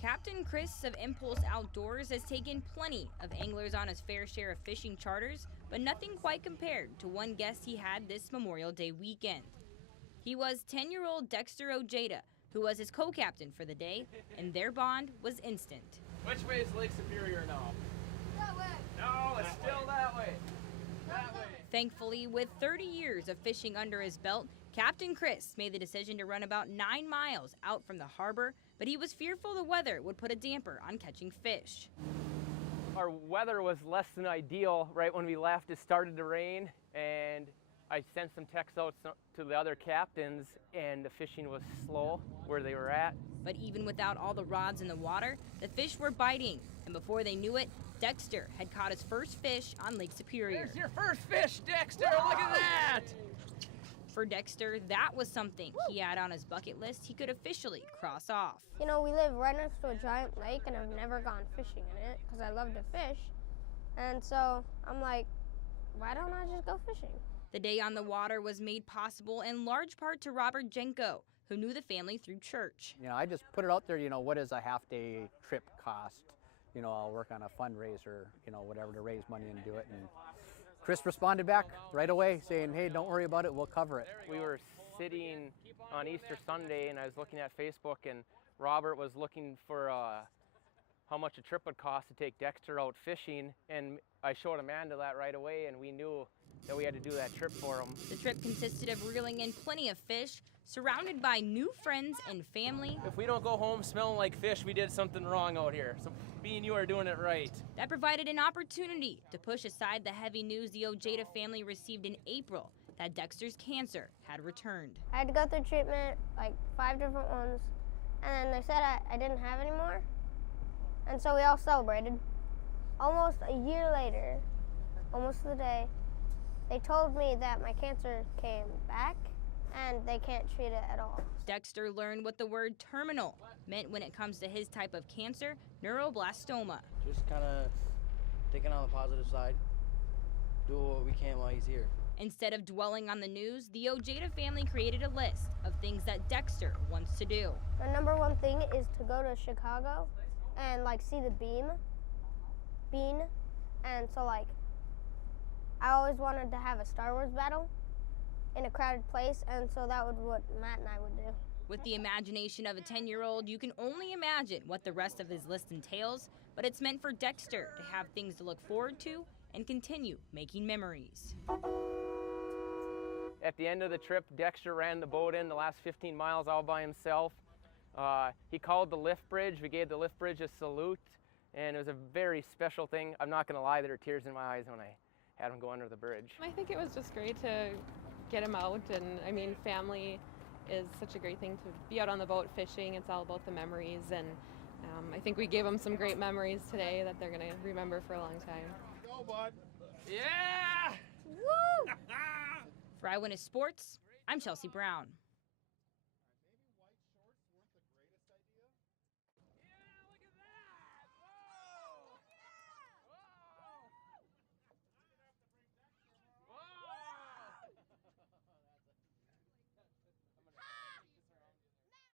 Captain Chris of Impulse Outdoors has taken plenty of anglers on his fair share of fishing charters, but nothing quite compared to one guest he had this Memorial Day weekend. He was 10-year-old Dexter Ojeda, who was his co-captain for the day, and their bond was instant. Which way is Lake Superior now? That way. No, it's still that way. That way. Thankfully, with 30 years of fishing under his belt, Captain Chris made the decision to run about 9 miles out from the harbor, but he was fearful the weather would put a damper on catching fish. Our weather was less than ideal right when we left. It started to rain, and I sent some texts out to the other captains, and the fishing was slow where they were at. But even without all the rods in the water, the fish were biting, and before they knew it, Dexter had caught his first fish on Lake Superior. There's your first fish, Dexter! Look at that! For Dexter, that was something he had on his bucket list he could officially cross off. You know, we live right next to a giant lake, and I've never gone fishing in it because I love to fish. And so I'm like, why don't I just go fishing? The day on the water was made possible in large part to Robert Jenko, who knew the family through church. You know, I just put it out there, what does a half-day trip cost? I'll work on a fundraiser, whatever, to raise money and do it. And Chris responded back right away saying, hey, don't worry about it, we'll cover it. We were sitting on Easter Sunday, and I was looking at Facebook, and Robert was looking for how much a trip would cost to take Dexter out fishing, and I showed Amanda that right away, and we knew that we had to do that trip for him. The trip consisted of reeling in plenty of fish, surrounded by new friends and family. If we don't go home smelling like fish, we did something wrong out here. So me and you are doing it right. That provided an opportunity to push aside the heavy news the Ojeda family received in April that Dexter's cancer had returned. I had to go through treatment, like 5 different ones, and then they said I didn't have any more. And so we all celebrated. Almost a year later, almost to the day, they told me that my cancer came back and they can't treat it at all. Dexter learned what the word terminal meant when it comes to his type of cancer, neuroblastoma. Just kind of thinking on the positive side, do what we can while he's here. Instead of dwelling on the news, the Ojeda family created a list of things that Dexter wants to do. My number one thing is to go to Chicago and see the bean. And so I always wanted to have a Star Wars battle in a crowded place, and so that would what Matt and I would do. With the imagination of a 10-year-old, you can only imagine what the rest of his list entails, but it's meant for Dexter to have things to look forward to and continue making memories. At the end of the trip, Dexter ran the boat in the last 15 miles all by himself. He called the lift bridge. We gave the lift bridge a salute, and it was a very special thing. I'm not going to lie, there were tears in my eyes when I had him go under the bridge. I think it was just great to get him out, and I mean, family is such a great thing to be out on the boat fishing. It's all about the memories, and I think we gave them some great memories today that they're going to remember for a long time. Go, bud. Yeah! Woo! For Eyewitness Sports, I'm Chelsea Brown.